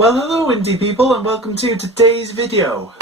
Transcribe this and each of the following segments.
Well, hello indie people and welcome to today's video.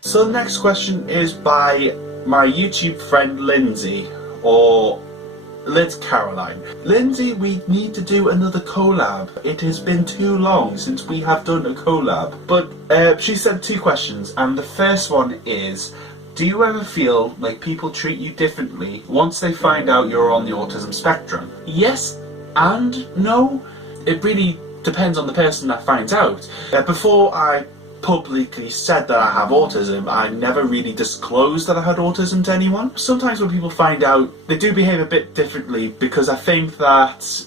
So the next question is by my YouTube friend Lindsay, or Linds Caroline. Lindsay, we need to do another collab. It has been too long since we have done a collab. But she sent two questions, and the first one is, do you ever feel like people treat you differently once they find out you're on the autism spectrum? Yes and no. It really depends on the person that finds out. Before I publicly said that I have autism, I never really disclosed that I had autism to anyone. Sometimes when people find out, they do behave a bit differently because I think that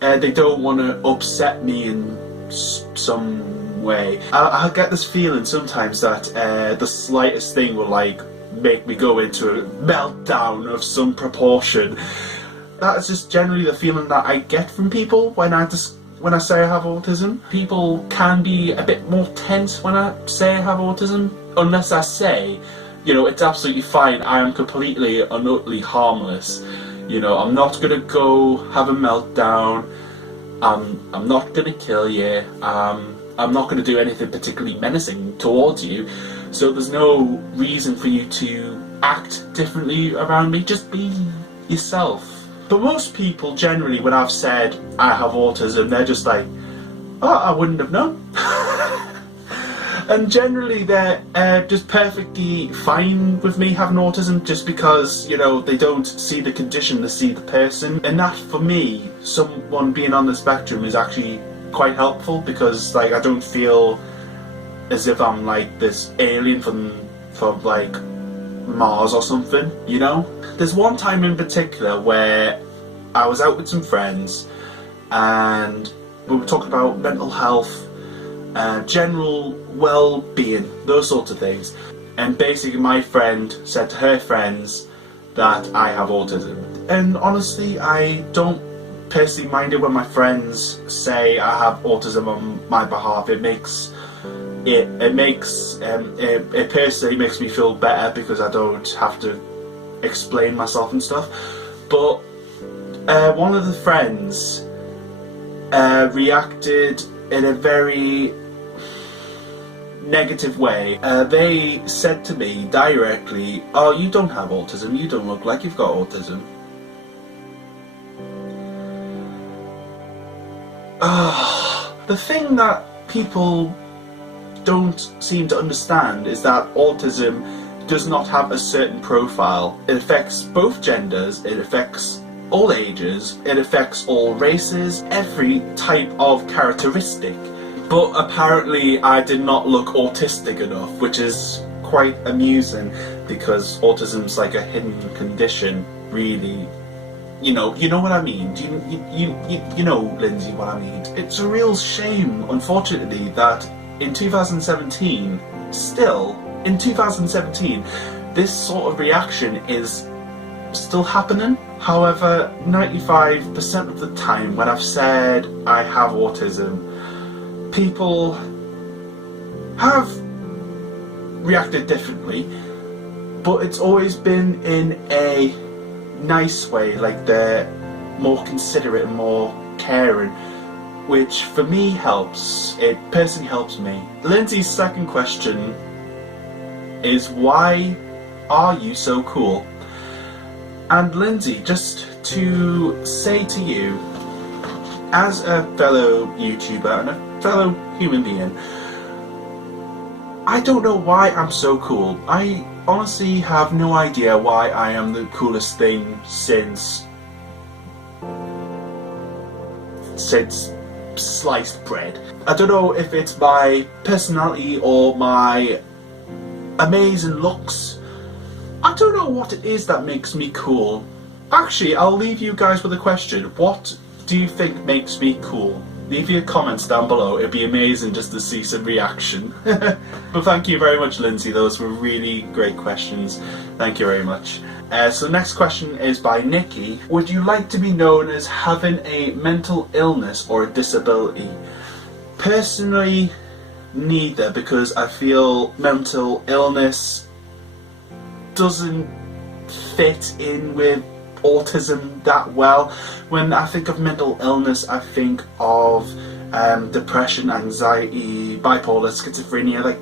they don't want to upset me in some way. I get this feeling sometimes that the slightest thing will make me go into a meltdown of some proportion. That is just generally the feeling that I get from people when I say I have autism. People can be a bit more tense when I say I have autism, unless I say, you know, it's absolutely fine, I am completely and utterly harmless. You know, I'm not gonna go have a meltdown, I'm not gonna kill you, I'm not going to do anything particularly menacing towards you, so there's no reason for you to act differently around me. Just be yourself. But most people generally, when I've said I have autism, they're just like, oh, I wouldn't have known. And generally they're just perfectly fine with me having autism, just because, you know, they don't see the condition, they see the person. And that, for me, someone being on the spectrum is actually quite helpful, because like I don't feel as if I'm like this alien from like Mars or something, you know? There's one time in particular where I was out with some friends and we were talking about mental health, general well-being, those sorts of things, and basically my friend said to her friends that I have autism. And honestly, I don't personally mind it when my friends say I have autism on my behalf. It personally makes me feel better because I don't have to explain myself and stuff. But one of the friends reacted in a very negative way. They said to me directly, "Oh, you don't have autism, you don't look like you've got autism." The thing that people don't seem to understand is that autism does not have a certain profile. It affects both genders, it affects all ages, it affects all races, every type of characteristic. But apparently I did not look autistic enough, which is quite amusing, because autism's like a hidden condition, really. You know what I mean. You know, Lindsay, what I mean. It's a real shame, unfortunately, that in 2017, still in 2017, this sort of reaction is still happening. However, 95% of the time when I've said I have autism, people have reacted differently, but it's always been in a nice way, like they're more considerate and more caring, which for me helps. It personally helps me. Lindsay's second question is, why are you so cool? And Lindsay, just to say to you, as a fellow YouTuber and a fellow human being, I don't know why I'm so cool. I honestly have no idea why I am the coolest thing since sliced bread. I don't know if it's my personality or my amazing looks. I don't know what it is that makes me cool. Actually, I'll leave you guys with a question. What do you think makes me cool? Leave your comments down below. It'd be amazing just to see some reaction. But thank you very much, Lindsay. Those were really great questions. Thank you very much. So the next question is by Nikki. Would you like to be known as having a mental illness or a disability? Personally, neither, because I feel mental illness doesn't fit in with autism that well. When I think of mental illness, I think of depression, anxiety, bipolar, schizophrenia, like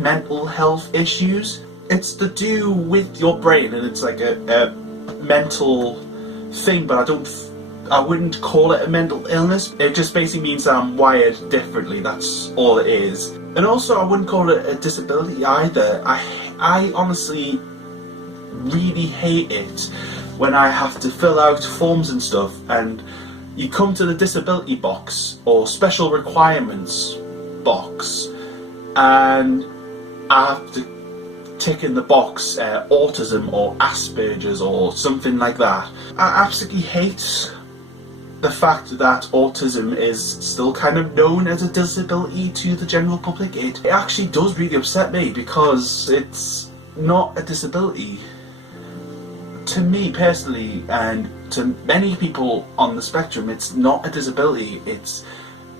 mental health issues. It's to do with your brain, and it's like a mental thing, but I wouldn't call it a mental illness. It just basically means that I'm wired differently, that's all it is. And also, I wouldn't call it a disability either. I honestly really hate it when I have to fill out forms and stuff, and you come to the disability box or special requirements box, and I have to tick in the box autism or Asperger's or something like that. I absolutely hate the fact that autism is still kind of known as a disability to the general public. It actually does really upset me, because it's not a disability. To me personally, and to many people on the spectrum, it's not a disability, it's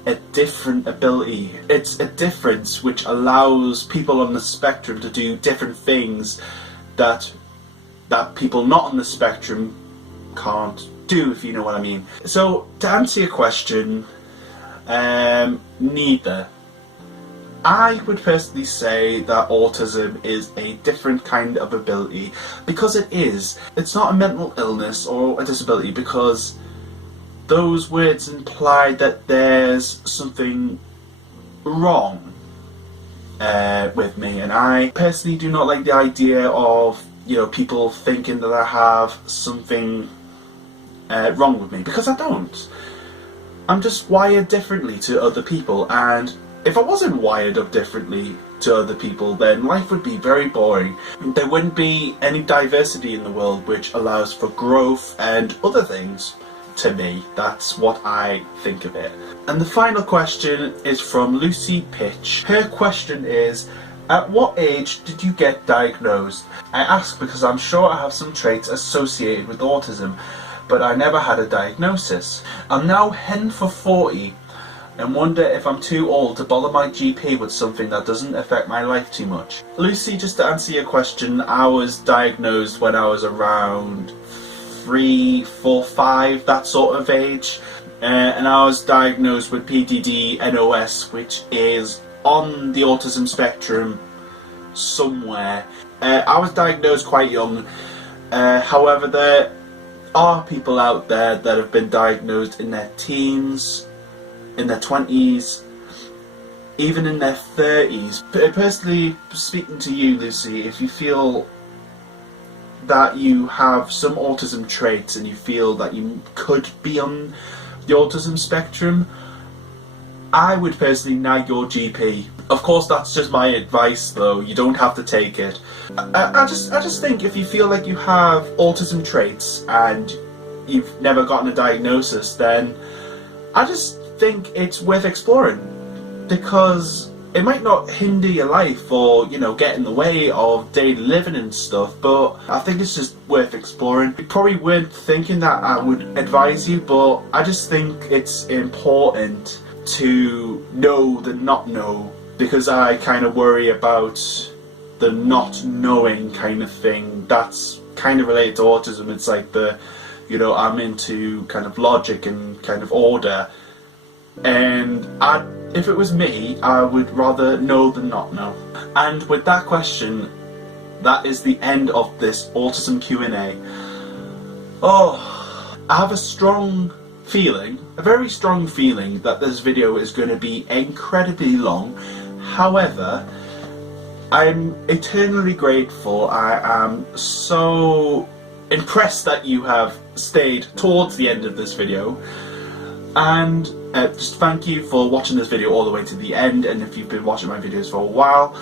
a different ability. It's a difference which allows people on the spectrum to do different things that people not on the spectrum can't do, if you know what I mean. So, to answer your question, neither. I would personally say that autism is a different kind of ability, because it is. It's not a mental illness or a disability, because those words imply that there's something wrong with me, and I personally do not like the idea of, you know, people thinking that I have something wrong with me, because I don't. I'm just wired differently to other people, and if I wasn't wired up differently to other people, then life would be very boring. There wouldn't be any diversity in the world which allows for growth and other things. To me, that's what I think of it. And the final question is from Lucy Pitch. Her question is, at what age did you get diagnosed? I ask because I'm sure I have some traits associated with autism, but I never had a diagnosis. I'm now hen for 40 and wonder if I'm too old to bother my GP with something that doesn't affect my life too much. Lucy, just to answer your question, I was diagnosed when I was around 3, 4, 5, that sort of age, and I was diagnosed with PDD-NOS, which is on the autism spectrum somewhere. I was diagnosed quite young, however there are people out there that have been diagnosed in their teens, in their 20s, even in their 30s. Personally, speaking to you, Lucy, if you feel that you have some autism traits and you feel that you could be on the autism spectrum, I would personally nag your GP. Of course, that's just my advice though, you don't have to take it. I just think if you feel like you have autism traits and you've never gotten a diagnosis, then I just think it's worth exploring, because it might not hinder your life or, you know, get in the way of daily living and stuff, but I think it's just worth exploring. You probably weren't thinking that I would advise you, but I just think it's important to know the not know, because I kind of worry about the not knowing kind of thing. That's kind of related to autism. It's like the, you know, I'm into kind of logic and kind of order, and if it was me, I would rather know than not know. And with that question, that is the end of this autism Q&A. Oh, I have a strong feeling, a very strong feeling, that this video is going to be incredibly long. However, I'm eternally grateful. I am so impressed that you have stayed towards the end of this video, and just thank you for watching this video all the way to the end. And if you've been watching my videos for a while,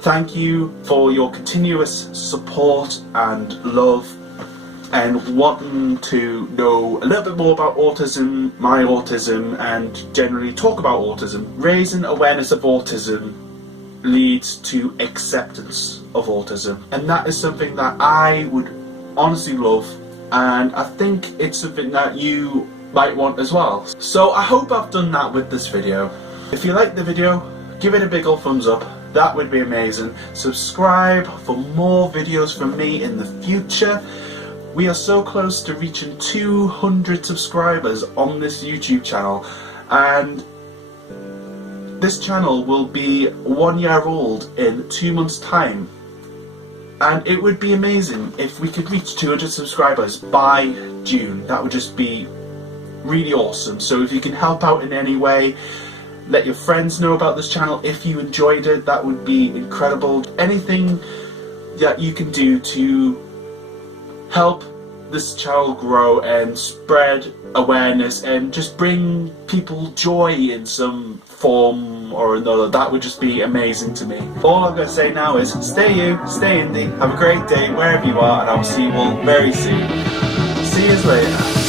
thank you for your continuous support and love, and wanting to know a little bit more about autism, my autism, and generally talk about autism. Raising awareness of autism leads to acceptance of autism, and that is something that I would honestly love, and I think it's something that you might want as well. So I hope I've done that with this video. If you liked the video, give it a big old thumbs up, that would be amazing. Subscribe for more videos from me in the future, We are so close to reaching 200 subscribers on this YouTube channel, and this channel will be 1 year old in 2 months' time. And it would be amazing if we could reach 200 subscribers by June. That would just be really awesome. So if you can help out in any way, let your friends know about this channel if you enjoyed it, that would be incredible. Anything that you can do to help this channel grow and spread awareness and just bring people joy in some form or another, that would just be amazing to me. All I'm going to say now is stay you, stay indie, have a great day wherever you are, and I'll see you all very soon. See you later.